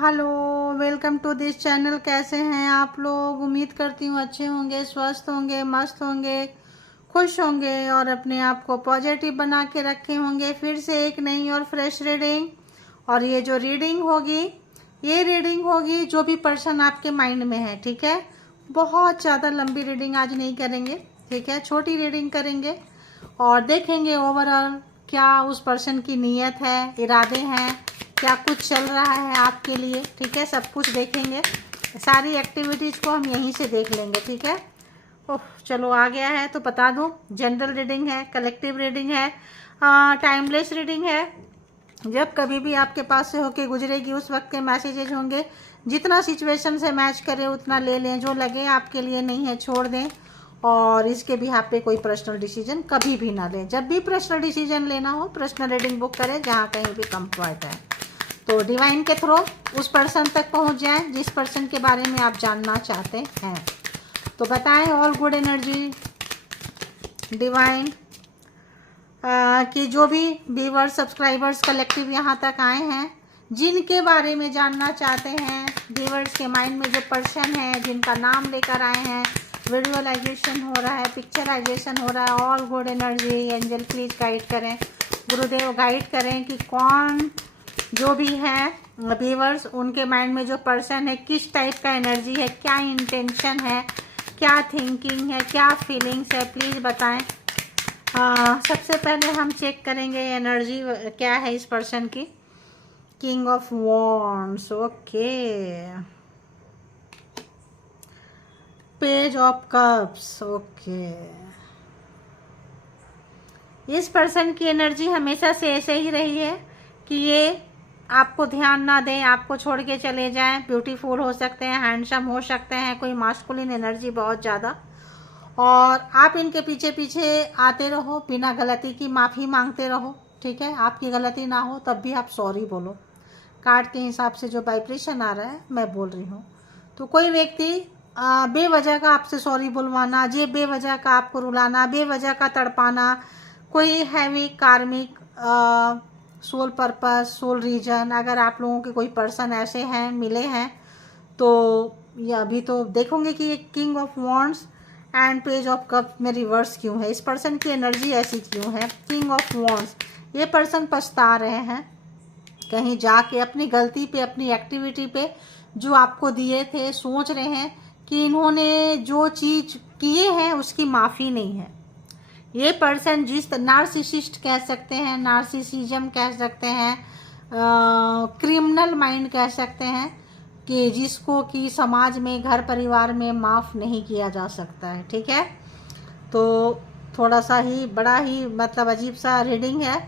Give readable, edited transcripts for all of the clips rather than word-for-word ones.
Hello, welcome to this channel. कैसे हैं आप लोग? उम्मीद करती हूँ अच्छे होंगे, स्वस्थ होंगे, मस्त होंगे, खुश होंगे और अपने आप को पॉजिटिव बना के रखे होंगे। फिर से एक नई और फ्रेश रीडिंग। और ये जो रीडिंग होगी, ये रीडिंग होगी जो भी पर्सन आपके माइंड में है, ठीक है। बहुत ज़्यादा लंबी रीडिंग आज नहीं करेंगे, ठीक है। छोटी रीडिंग करेंगे और देखेंगे ओवरऑल क्या उस पर्सन की नीयत है, इरादे हैं, क्या कुछ चल रहा है आपके लिए, ठीक है। सब कुछ देखेंगे, सारी एक्टिविटीज़ को हम यहीं से देख लेंगे, ठीक है। ओह, चलो आ गया है तो बता दूं, जनरल रीडिंग है, कलेक्टिव रीडिंग है, टाइमलेस रीडिंग है। जब कभी भी आपके पास से होके गुजरेगी उस वक्त के मैसेजेज होंगे। जितना सिचुएशन से मैच करे उतना ले लें, जो लगे आपके लिए नहीं है छोड़ दें। और इसके भी आप पे कोई पर्सनल डिसीजन कभी भी ना लें। जब भी पर्सनल डिसीजन लेना हो पर्सनल रीडिंग बुक करें, जहाँ कहीं भी कंफर्ट है। तो डिवाइन के थ्रू उस पर्सन तक पहुँच जाएं जिस पर्सन के बारे में आप जानना चाहते हैं। तो बताएं ऑल गुड एनर्जी डिवाइन कि जो भी व्यूअर्स, सब्सक्राइबर्स, कलेक्टिव यहाँ तक आए हैं, जिनके बारे में जानना चाहते हैं, व्यूअर्स के माइंड में जो पर्सन है जिनका नाम लेकर आए हैं, विजुअलाइजेशन हो रहा है, पिक्चराइजेशन हो रहा है, all good energy angel please guide करें, गुरुदेव गाइड करें कि कौन जो भी है व्यूअर्स, उनके माइंड में जो पर्सन है किस टाइप का एनर्जी है, क्या इंटेंशन है, क्या थिंकिंग है, क्या फीलिंग्स है, प्लीज़ बताएं। सबसे पहले हम चेक करेंगे एनर्जी क्या है इस पर्सन की। King of wands, okay. Page of cups, okay. इस पर्सन की एनर्जी हमेशा से ऐसे ही रही है कि ये आपको ध्यान ना दें, आपको छोड़ के चले जाएं। ब्यूटीफुल हो सकते हैं, हैंडसम हो सकते हैं, कोई मास्कुलिन एनर्जी बहुत ज़्यादा। और आप इनके पीछे पीछे आते रहो, बिना गलती की माफ़ी मांगते रहो, ठीक है। आपकी गलती ना हो तब भी आप सॉरी बोलो। कार्ड के हिसाब से जो वाइब्रेशन आ रहा है मैं बोल रही हूँ। तो कोई व्यक्ति बेवजह का आपसे सॉरी बुलवाना, जे बेवजह का आपको रुलाना, बेवजह का तड़पाना, कोई हैवी कार्मिक सोल पर्पस, सोल रीजन, अगर आप लोगों के कोई पर्सन ऐसे हैं, मिले हैं, तो ये अभी तो देखोगे कि ये king of wands and page of cup में रिवर्स क्यों है, इस पर्सन की एनर्जी ऐसी क्यों है। किंग ऑफ वॉन्ड्स, ये पर्सन पछता रहे हैं कहीं जाके अपनी गलती पे, अपनी एक्टिविटी पे जो आपको दिए थे। सोच रहे हैं कि इन्होंने जो चीज़ किए हैं उसकी माफ़ी नहीं है। ये पर्सन जिस नार्सिसिस्ट कह सकते हैं, नार्सिसिज्म कह सकते हैं, क्रिमिनल माइंड कह सकते हैं, कि जिसको कि समाज में, घर परिवार में माफ़ नहीं किया जा सकता है, ठीक है। तो थोड़ा सा ही बड़ा ही मतलब अजीब सा रीडिंग है।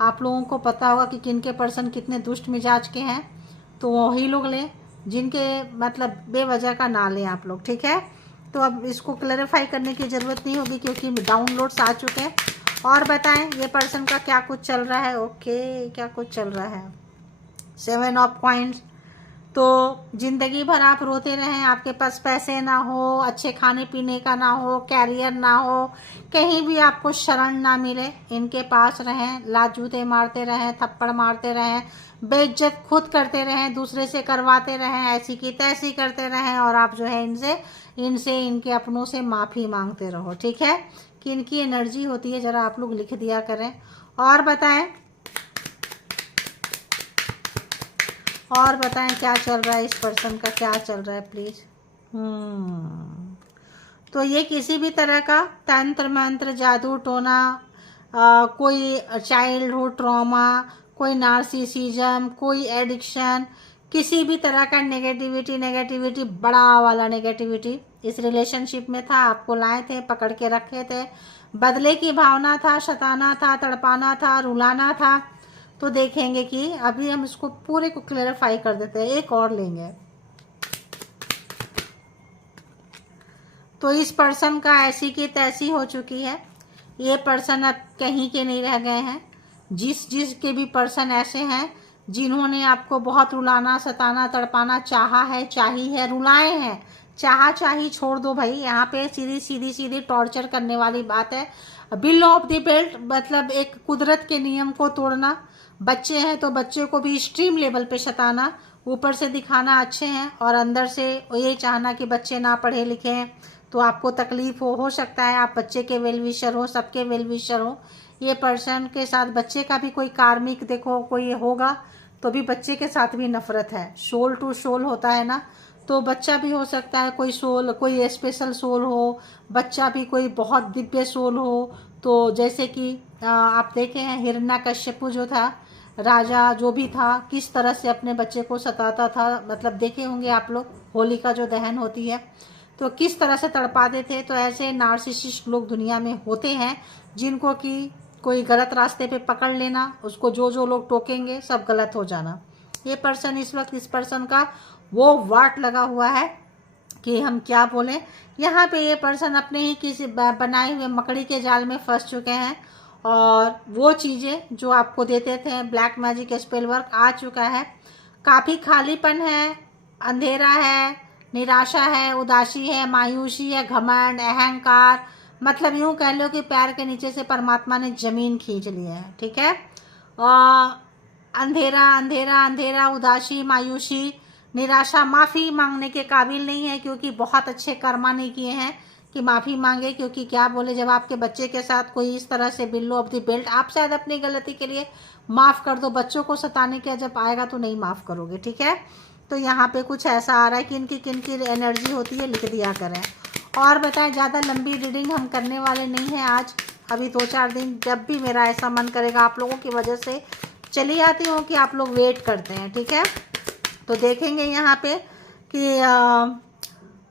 आप लोगों को पता होगा कि किन के पर्सन कितने दुष्ट मिजाज के हैं, तो वही लोग लें, जिनके मतलब बेवजह का ना लें आप लोग, ठीक है। तो अब इसको क्लैरिफाई करने की ज़रूरत नहीं होगी क्योंकि डाउनलोड्स आ चुके हैं। और बताएं ये पर्सन का क्या कुछ चल रहा है, ओके, क्या कुछ चल रहा है। 7 ऑफ कॉइंस। तो ज़िंदगी भर आप रोते रहें, आपके पास पैसे ना हो, अच्छे खाने पीने का ना हो, कैरियर ना हो, कहीं भी आपको शरण ना मिले, इनके पास रहें, लात जूते मारते रहें, थप्पड़ मारते रहें, बेइज्जत खुद करते रहें, दूसरे से करवाते रहें, ऐसी की तैसी करते रहें, और आप जो है इनसे इनके अपनों से माफ़ी मांगते रहो, ठीक है। कि इनकी एनर्जी होती है, ज़रा आप लोग लिख दिया करें। और बताएं, और बताएं क्या चल रहा है इस पर्सन का, क्या चल रहा है प्लीज़। तो ये किसी भी तरह का तंत्र मंत्र, जादू टोना, कोई चाइल्डहुड ट्रॉमा, कोई नार्सिसिज्म, कोई एडिक्शन, किसी भी तरह का नेगेटिविटी, बड़ा वाला नेगेटिविटी इस रिलेशनशिप में था। आपको लाए थे, पकड़ के रखे थे, बदले की भावना था, सताना था, तड़पाना था, रुलाना था। तो देखेंगे कि अभी हम इसको पूरे को क्लैरिफाई कर देते हैं, एक और लेंगे। तो इस पर्सन का ऐसी की तैसी हो चुकी है। ये पर्सन अब कहीं के नहीं रह गए हैं। जिस के भी पर्सन ऐसे हैं जिन्होंने आपको बहुत रुलाना, सताना, तड़पाना चाहा है, चाही है, रुलाए हैं, चाही छोड़ दो भाई। यहाँ पे सीधी टॉर्चर करने वाली बात है। बिल ऑफ द बेल्ट मतलब एक कुदरत के नियम को तोड़ना, बच्चे हैं तो बच्चे को भी एक्सट्रीम लेवल पे सताना, ऊपर से दिखाना अच्छे हैं और अंदर से ये चाहना कि बच्चे ना पढ़े लिखे हैं तो आपको तकलीफ हो सकता है आप बच्चे के वेल विशर हो, सबके वेल विशर हो। ये पर्सन के साथ बच्चे का भी कोई कार्मिक देखो कोई होगा तो भी बच्चे के साथ भी नफरत है, सोल टू सोल होता है ना, तो बच्चा भी हो सकता है कोई सोल, कोई स्पेशल सोल हो, बच्चा भी कोई बहुत दिव्य सोल हो। तो जैसे कि आप देखे हैं हिरण्यकश्यपु जो था राजा जो भी था किस तरह से अपने बच्चे को सताता था, मतलब देखे होंगे आप लोग होलिका जो दहन होती है तो किस तरह से तड़पाते थे। तो ऐसे नार्सिसिस्ट लोग दुनिया में होते हैं जिनको कि कोई गलत रास्ते पे पकड़ लेना, उसको जो जो लोग टोकेंगे सब गलत हो जाना। ये पर्सन इस वक्त इस पर्सन का वो वाट लगा हुआ है कि हम क्या बोलें। यहाँ पे ये पर्सन अपने ही किसी बनाए हुए मकड़ी के जाल में फंस चुके हैं और वो चीज़ें जो आपको देते थे ब्लैक मैजिक स्पेल वर्क आ चुका है। काफ़ी खालीपन है, अंधेरा है, निराशा है, उदासी है, मायूसी है, घमंड, अहंकार, मतलब यूँ कह लो कि पैर के नीचे से परमात्मा ने जमीन खींच ली है। ठीक है, और अंधेरा अंधेरा अंधेरा, उदासी, मायूसी, निराशा, माफ़ी मांगने के काबिल नहीं है क्योंकि बहुत अच्छे कर्मा नहीं किए हैं कि माफ़ी मांगे। क्योंकि क्या बोले, जब आपके बच्चे के साथ कोई इस तरह से बिलो ऑफ द बेल्ट, आप शायद अपनी गलती के लिए माफ़ कर दो, बच्चों को सताने के जब आएगा तो नहीं माफ़ करोगे। ठीक है, तो यहाँ पे कुछ ऐसा आ रहा है कि किनकी एनर्जी होती है लिख दिया करें। और बताएं, ज़्यादा लंबी रीडिंग हम करने वाले नहीं हैं आज, अभी 2-4 दिन जब भी मेरा ऐसा मन करेगा आप लोगों की वजह से चली आती हूँ कि आप लोग वेट करते हैं। ठीक है, तो देखेंगे यहाँ पे कि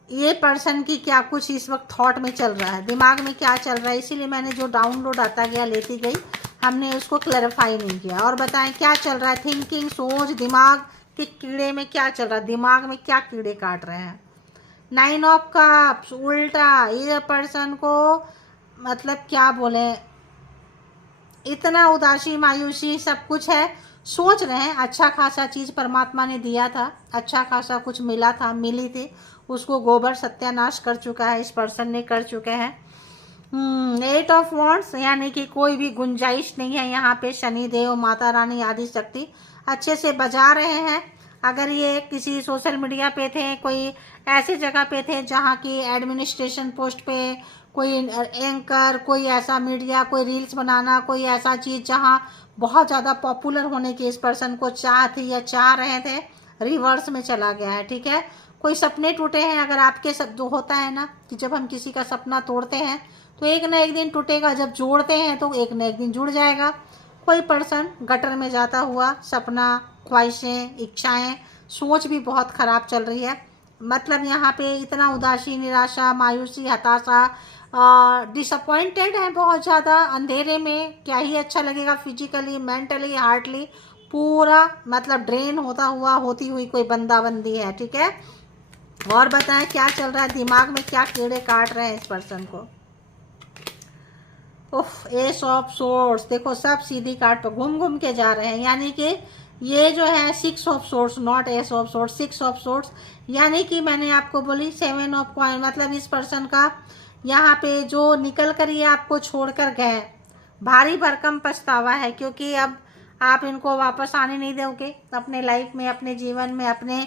ये पर्सन की क्या कुछ इस वक्त थॉट में चल रहा है, दिमाग में क्या चल रहा है, इसीलिए मैंने जो डाउनलोड आता गया लेती गई, हमने उसको क्लैरिफाई नहीं किया। और बताएं क्या चल रहा है, थिंकिंग, सोच, दिमाग के कीड़े में क्या चल रहा है, दिमाग में क्या कीड़े काट रहे हैं। 9 ऑफ कप्स उल्टा, ये पर्सन को मतलब क्या बोले, इतना उदासी मायूसी सब कुछ है, सोच रहे हैं अच्छा खासा चीज़ परमात्मा ने दिया था, अच्छा खासा कुछ मिला था, मिली थी, उसको गोबर सत्यानाश कर चुका है, इस पर्सन ने कर चुके हैं। 8 ऑफ वॉन्ड्स, यानी कि कोई भी गुंजाइश नहीं है यहाँ पे, शनिदेव, माता रानी, आदि शक्ति अच्छे से बजा रहे हैं। अगर ये किसी सोशल मीडिया पे थे, कोई ऐसी जगह पे थे जहाँ की एडमिनिस्ट्रेशन पोस्ट पे कोई एंकर, कोई ऐसा मीडिया, कोई रील्स बनाना, कोई ऐसा चीज़ जहाँ बहुत ज़्यादा पॉपुलर होने की इस पर्सन को चाह थी या चाह रहे थे, रिवर्स में चला गया है। ठीक है, कोई सपने टूटे हैं, अगर आपके सब जो होता है ना कि जब हम किसी का सपना तोड़ते हैं तो एक ना एक दिन टूटेगा, जब जोड़ते हैं तो एक ना एक दिन जुड़ जाएगा। कोई पर्सन गटर में जाता हुआ, सपना, ख्वाहिशें, इच्छाएं, सोच भी बहुत ख़राब चल रही है। मतलब यहाँ पे इतना उदासी, निराशा, मायूसी, हताशा, डिसअपॉइंटेड है बहुत ज़्यादा, अंधेरे में क्या ही अच्छा लगेगा, फिजिकली, मेंटली, हार्टली पूरा मतलब ड्रेन होता हुआ होती हुई कोई बंदा बंदी है। ठीक है, और बताएं क्या चल रहा है, दिमाग में क्या कीड़े काट रहे हैं इस पर्सन को। उफ, एस ऑफ सोर्स, देखो सब सीधी काट पर घूम घूम के जा रहे हैं, यानी कि ये जो है 6 of source, not S of source, 6 of source, यानी कि मैंने आपको बोली 7 ऑफ कॉइन, मतलब इस पर्सन का यहाँ पे जो निकल कर ये आपको छोड़कर गए, भारी भरकम पछतावा है क्योंकि अब आप इनको वापस आने नहीं दोगे अपने लाइफ में, अपने जीवन में, अपने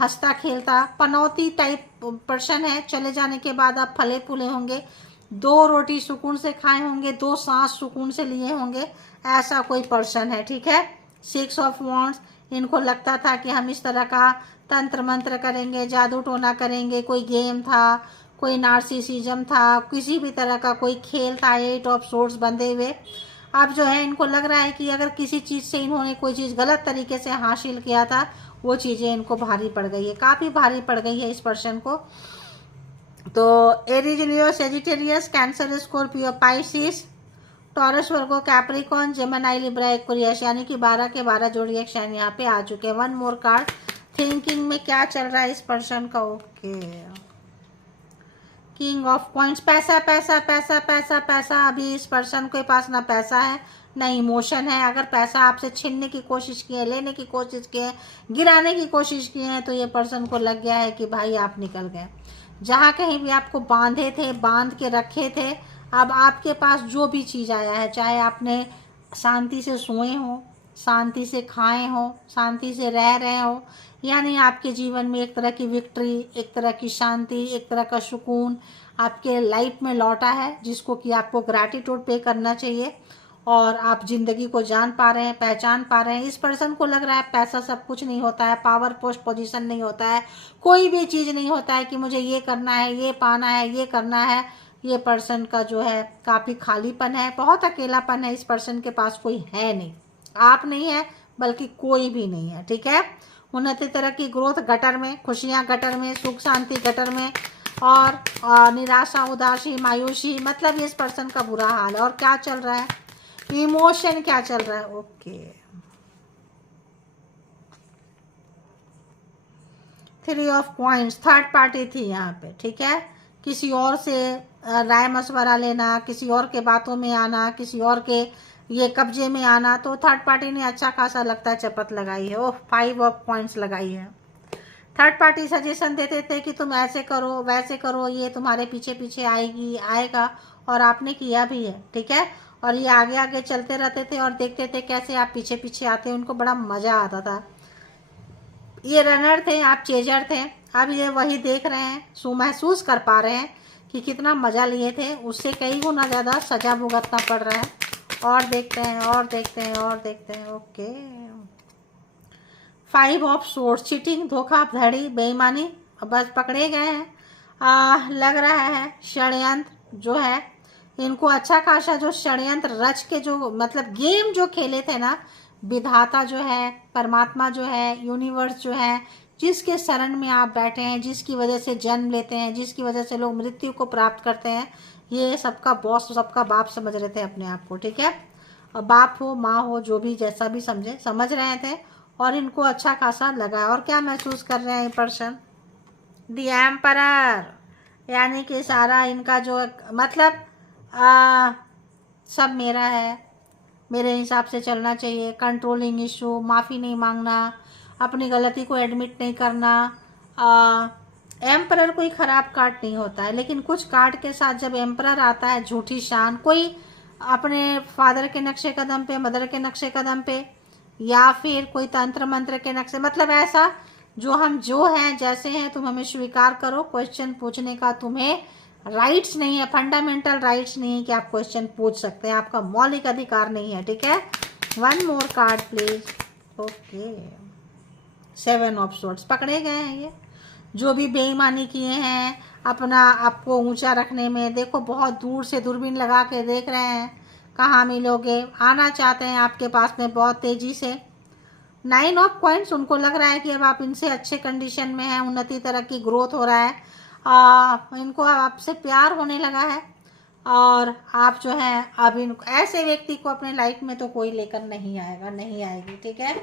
हंसता खेलता पनौती टाइप पर्सन है। चले जाने के बाद आप फले फूले होंगे, 2 रोटी सुकून से खाए होंगे, 2 सांस सुकून से लिए होंगे, ऐसा कोई पर्सन है। ठीक है, 6 ऑफ वॉन्ड्स, इनको लगता था कि हम इस तरह का तंत्र मंत्र करेंगे, जादू टोना करेंगे, कोई गेम था, कोई नार्सिसिज्म था, किसी भी तरह का कोई खेल था, 8 ऑफ सोर्स बंधे हुए। अब जो है इनको लग रहा है कि अगर किसी चीज़ से इन्होंने कोई चीज़ गलत तरीके से हासिल किया था, वो चीज़ें इनको भारी पड़ गई है, काफ़ी भारी पड़ गई है इस पर्सन को। तो Aries, Leo, Sagittarius, Cancer, Scorpio, Pisces, Taurus, Virgo, Capricorn, Gemini, Libra, Aquarius, यानी कि 12 के 12 जोडिएक्शन यहाँ पे आ चुके हैं। 1 मोर कार्ड, थिंकिंग में क्या चल रहा है इस पर्सन का। ओके, किंग ऑफ कॉइंस, पैसा पैसा पैसा पैसा पैसा, अभी इस पर्सन के पास ना पैसा है ना इमोशन है। अगर पैसा आपसे छीनने की कोशिश की है, लेने की कोशिश की है, गिराने की कोशिश की है, तो ये पर्सन को लग गया है कि भाई आप निकल गए, जहाँ कहीं भी आपको बांधे थे, बांध के रखे थे, अब आपके पास जो भी चीज़ आया है, चाहे आपने शांति से सोए हो, शांति से खाए हो, शांति से रह रहे हो, यानी आपके जीवन में एक तरह की विक्ट्री, एक तरह की शांति, एक तरह का सुकून आपके लाइफ में लौटा है, जिसको कि आपको ग्रैटिट्यूड पे करना चाहिए। और आप जिंदगी को जान पा रहे हैं, पहचान पा रहे हैं। इस पर्सन को लग रहा है पैसा सब कुछ नहीं होता है, पावर पोस्ट पोजीशन नहीं होता है, कोई भी चीज़ नहीं होता है कि मुझे ये करना है, ये पाना है, ये करना है। ये पर्सन का जो है काफ़ी खालीपन है, बहुत अकेलापन है। इस पर्सन के पास कोई है नहीं, आप नहीं है बल्कि कोई भी नहीं है, ठीक है। उन्नति तरह की ग्रोथ गटर में, खुशियाँ गटर में, सुख शांति गटर में, और निराशा, उदासी, मायूसी, मतलब इस पर्सन का बुरा हाल है। और क्या चल रहा है, इमोशन क्या चल रहा है। Okay, 3 of coins, third party थी यहाँ पे, ठीक है। किसी और से राय मशवरा लेना, किसी और के बातों में आना, किसी और के ये कब्जे में आना, तो थर्ड पार्टी ने अच्छा खासा लगता है चपत लगाई है। ओह, 5 ऑफ कॉइंस लगाई है। थर्ड पार्टी सजेशन देते थे कि तुम ऐसे करो, वैसे करो, ये तुम्हारे पीछे पीछे आएगा, और आपने किया भी है, ठीक है। और ये आगे आगे चलते रहते थे और देखते थे कैसे आप पीछे पीछे आते, उनको बड़ा मज़ा आता था। ये रनर थे, आप चेजर थे। अब ये वही देख रहे हैं, महसूस कर पा रहे हैं कि कितना मज़ा लिए थे, उससे कई गुना ज़्यादा सजा भुगतना पड़ रहा है। और देखते हैं, और देखते हैं, और देखते हैं। ओके, 5 ऑफ सोर्स, चीटिंग, धोखाधड़ी, बेईमानी, बस पकड़े गए हैं। लग रहा है षड्यंत्र जो है, इनको अच्छा खासा जो षड्यंत्र रच के जो मतलब गेम जो खेले थे ना, विधाता जो है, परमात्मा जो है, यूनिवर्स जो है, जिसके शरण में आप बैठे हैं, जिसकी वजह से जन्म लेते हैं, जिसकी वजह से लोग मृत्यु को प्राप्त करते हैं, ये सबका बॉस, सबका बाप समझ रहे थे अपने आप को, ठीक है। और बाप हो, माँ हो, जो भी जैसा भी समझे, समझ रहे थे, और इनको अच्छा खासा लगा। और क्या महसूस कर रहे हैं ये पर्सन, द एम्परर, यानी कि सारा इनका जो मतलब सब मेरा है, मेरे हिसाब से चलना चाहिए, कंट्रोलिंग इशू, माफ़ी नहीं मांगना, अपनी गलती को एडमिट नहीं करना। एम्परर कोई ख़राब कार्ड नहीं होता है, लेकिन कुछ कार्ड के साथ जब एम्परर आता है, झूठी शान, कोई अपने फादर के नक्शे कदम पे, मदर के नक्शे कदम पे, या फिर कोई तंत्र मंत्र के नक्शे, मतलब ऐसा जो हम जो हैं, जैसे हैं, तुम हमें स्वीकार करो, क्वेश्चन पूछने का तुम्हें राइट्स नहीं है, फंडामेंटल राइट्स नहीं है कि आप क्वेश्चन पूछ सकते हैं, आपका मौलिक अधिकार नहीं है, ठीक है। 1 more card please. Okay, 7 of swords, पकड़े गए हैं ये जो भी बेईमानी किए हैं अपना आपको ऊंचा रखने में। देखो, बहुत दूर से दूरबीन लगा के देख रहे हैं कहाँ मिलोगे, आना चाहते हैं आपके पास में बहुत तेजी से। 9 ऑफ कॉइंस, उनको लग रहा है कि अब आप इनसे अच्छे कंडीशन में हैं, उन्नति तरह की ग्रोथ हो रहा है, इनको आपसे प्यार होने लगा है, और आप जो है अब इनको, ऐसे व्यक्ति को अपने लाइफ में तो कोई लेकर नहीं आएगा, नहीं आएगी, ठीक है।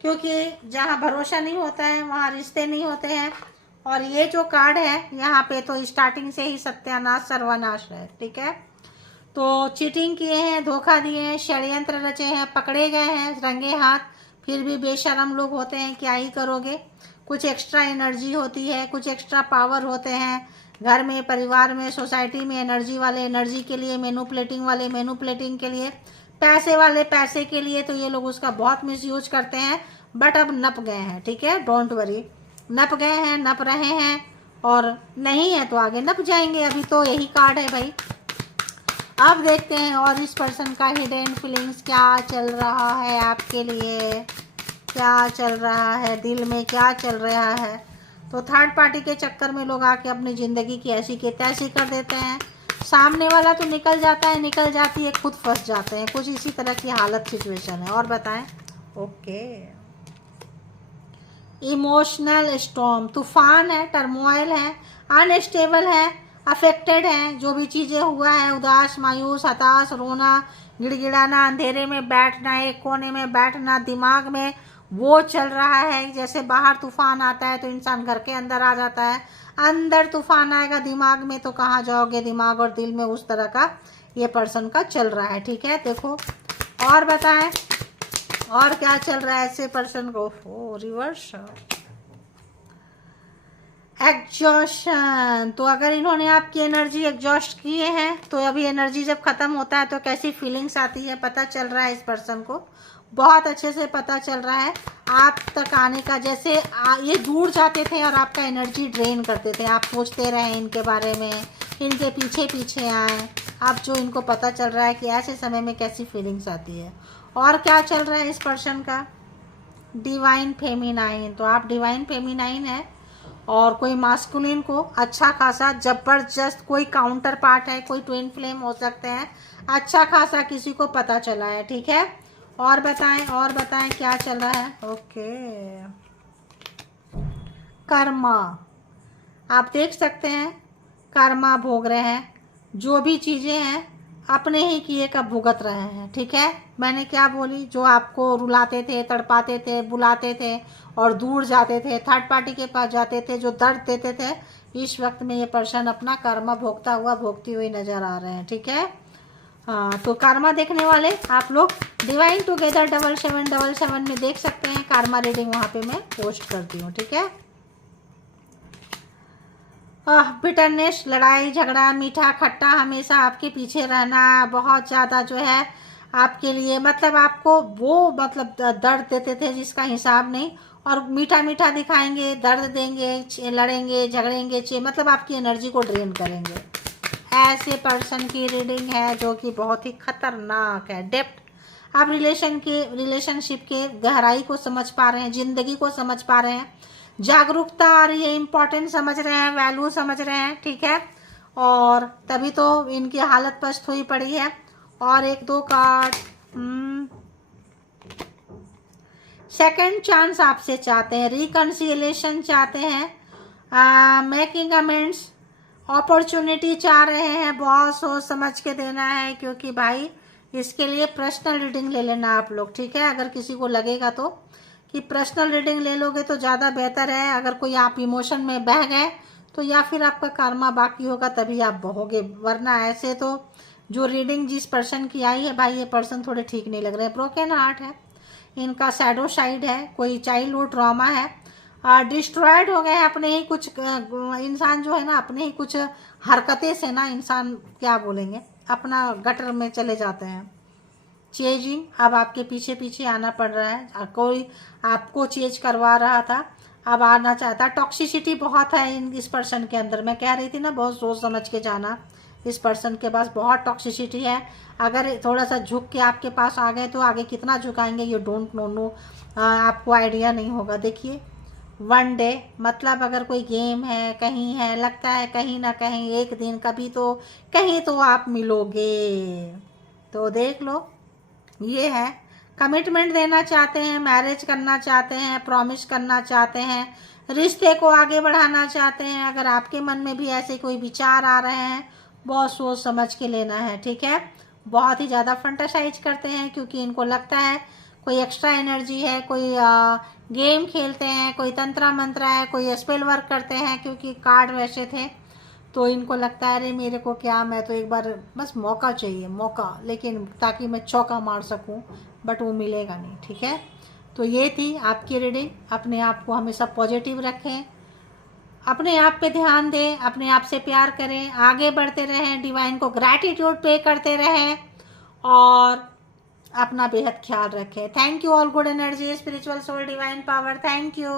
क्योंकि जहाँ भरोसा नहीं होता है वहाँ रिश्ते नहीं होते हैं। और ये जो कार्ड है यहाँ पे तो स्टार्टिंग से ही सत्यानाश, सर्वनाश है, ठीक है। तो चीटिंग किए हैं, धोखा दिए हैं, षड्यंत्र रचे हैं, पकड़े गए हैं रंगे हाथ, फिर भी बेशर्म लोग होते हैं, क्या ही करोगे। कुछ एक्स्ट्रा एनर्जी होती है, कुछ एक्स्ट्रा पावर होते हैं घर में, परिवार में, सोसाइटी में। एनर्जी वाले एनर्जी के लिए, मैनिपुलेटिंग वाले मैनिपुलेटिंग के लिए, पैसे वाले पैसे के लिए, तो ये लोग उसका बहुत मिसयूज करते हैं। बट अब नप गए हैं, ठीक है, डोंट वरी, नप गए हैं, नप रहे हैं, और नहीं है तो आगे नप जाएंगे। अभी तो यही कार्ड है भाई। अब देखते हैं और इस पर्सन का हिडन फीलिंग्स क्या चल रहा है आपके लिए, क्या चल रहा है दिल में, क्या चल रहा है। तो थर्ड पार्टी के चक्कर में लोग आके अपनी ज़िंदगी की ऐसी की तैसी कर देते हैं। सामने वाला तो निकल जाता है, निकल जाती है, खुद फंस जाते हैं, कुछ इसी तरह की हालत सिचुएशन है। और बताएं। ओके, इमोशनल स्टॉर्म, तूफान है, टर्मोइल है, अनस्टेबल है, अफेक्टेड है, जो भी चीज़ें हुआ है, उदास, मायूस, हताश, रोना, गिड़गिड़ाना, अंधेरे में बैठना, एक कोने में बैठना, दिमाग में वो चल रहा है। जैसे बाहर तूफान आता है तो इंसान घर के अंदर आ जाता है, अंदर तूफान आएगा दिमाग में तो कहाँ जाओगे, दिमाग और दिल में उस तरह का ये पर्सन का चल रहा है, ठीक है। देखो और बताएं और क्या चल रहा है ऐसे पर्सन को। ओ, रिवर्स एग्जॉशन। तो अगर इन्होंने आपकी एनर्जी एग्जॉस्ट किए हैं तो अभी एनर्जी जब खत्म होता है तो कैसी फीलिंग्स आती है पता चल रहा है इस पर्सन को। बहुत अच्छे से पता चल रहा है आप तक आने का। जैसे ये दूर जाते थे और आपका एनर्जी ड्रेन करते थे, आप सोचते रहे इनके बारे में, इनके पीछे पीछे आए। अब जो इनको पता चल रहा है कि ऐसे समय में कैसी फीलिंग्स आती है। और क्या चल रहा है इस पर्सन का, डिवाइन फेमिनाइन। तो आप डिवाइन फेमिनाइन है और कोई मास्कुलिन को अच्छा खासा जबरदस्त कोई काउंटर पार्ट है, कोई ट्विन फ्लेम हो सकते हैं, अच्छा खासा किसी को पता चला है। ठीक है, और बताएं क्या चल रहा है। ओके, कर्मा आप देख सकते हैं, कर्मा भोग रहे हैं, जो भी चीज़ें हैं अपने ही किए का भुगत रहे हैं। ठीक है, मैंने क्या बोली, जो आपको रुलाते थे, तड़पाते थे, बुलाते थे और दूर जाते थे, थर्ड पार्टी के पास जाते थे, जो दर्द देते थे, इस वक्त में ये पर्सन अपना कर्मा भोगती हुई नजर आ रहे हैं। ठीक है, हाँ, तो कर्मा देखने वाले आप लोग डिवाइन टुगेदर 7777 में देख सकते हैं। कर्मा रीडिंग वहाँ पे मैं पोस्ट करती हूँ। ठीक है, बिटरनेस, लड़ाई झगड़ा, मीठा खट्टा हमेशा आपके पीछे रहना, बहुत ज़्यादा जो है आपके लिए, मतलब आपको वो मतलब दर्द देते थे जिसका हिसाब नहीं, और मीठा मीठा दिखाएंगे, दर्द देंगे, लड़ेंगे झगड़ेंगे, मतलब आपकी एनर्जी को ड्रेन करेंगे। ऐसे पर्सन की रीडिंग है जो कि बहुत ही खतरनाक है। डेप्थ, आप रिलेशनशिप के गहराई को समझ पा रहे हैं, जिंदगी को समझ पा रहे हैं, जागरूकता आ रही है, इम्पोर्टेंट समझ रहे हैं, वैल्यू समझ रहे हैं। ठीक है, और तभी तो इनकी हालत पस्त हुई पड़ी है। और एक दो कार्ड, सेकंड चांस आपसे चाहते हैं, रिकन्सिलेशन चाहते हैं, मेकिंग अमेंड्स, अपॉर्चुनिटी चाह रहे हैं। बहुत सोच समझ के देना है, क्योंकि भाई इसके लिए पर्सनल रीडिंग ले लेना आप लोग। ठीक है, अगर किसी को लगेगा तो कि पर्सनल रीडिंग ले लोगे तो ज़्यादा बेहतर है। अगर कोई आप इमोशन में बह गए तो या फिर आपका कर्मा बाकी होगा तभी आप बहोगे, वरना ऐसे तो जो रीडिंग जिस पर्सन की आई है भाई, ये पर्सन थोड़े ठीक नहीं लग रहे हैं। ब्रोकन हार्ट है इनका, शैडो साइड है, कोई चाइल्डहुड ट्रॉमा है, डिस्ट्रॉयड हो गए हैं अपने ही कुछ इंसान जो है ना, अपने ही कुछ हरकतें से ना इंसान क्या बोलेंगे, अपना गटर में चले जाते हैं। चेजिंग, अब आपके पीछे पीछे आना पड़ रहा है, कोई आपको चेज करवा रहा था, अब आना चाहता। टॉक्सिसिटी बहुत है इस पर्सन के अंदर, मैं कह रही थी ना, बहुत सोच समझ के जाना। इस पर्सन के पास बहुत टॉक्सिसिटी है। अगर थोड़ा सा झुक के आपके पास आ गए तो आगे कितना झुकाएंगे ये डोंट नो, आपको आइडिया नहीं होगा। देखिए, वन डे मतलब अगर कोई गेम है, कहीं है, लगता है कहीं ना कहीं एक दिन कभी तो कहीं तो आप मिलोगे। तो देख लो, ये है, कमिटमेंट देना चाहते हैं, मैरिज करना चाहते हैं, प्रॉमिस करना चाहते हैं, रिश्ते को आगे बढ़ाना चाहते हैं। अगर आपके मन में भी ऐसे कोई विचार आ रहे हैं, बहुत सोच समझ के लेना है। ठीक है, बहुत ही ज़्यादा फंटासाइज करते हैं क्योंकि इनको लगता है कोई एक्स्ट्रा एनर्जी है, कोई गेम खेलते हैं, कोई तंत्र मंत्र है, कोई स्पेल वर्क करते हैं, क्योंकि कार्ड वैसे थे तो इनको लगता है अरे मेरे को क्या, मैं तो एक बार बस मौका चाहिए, मौका, लेकिन ताकि मैं चौका मार सकूं, बट वो मिलेगा नहीं। ठीक है, तो ये थी आपकी रीडिंग। अपने आप को हमेशा पॉजिटिव रखें, अपने आप पे ध्यान दें, अपने आप से प्यार करें, आगे बढ़ते रहें, डिवाइन को ग्रैटिट्यूड पे करते रहें और अपना बेहद ख्याल रखें। Thank you all, good energy, spiritual soul, divine power, thank you.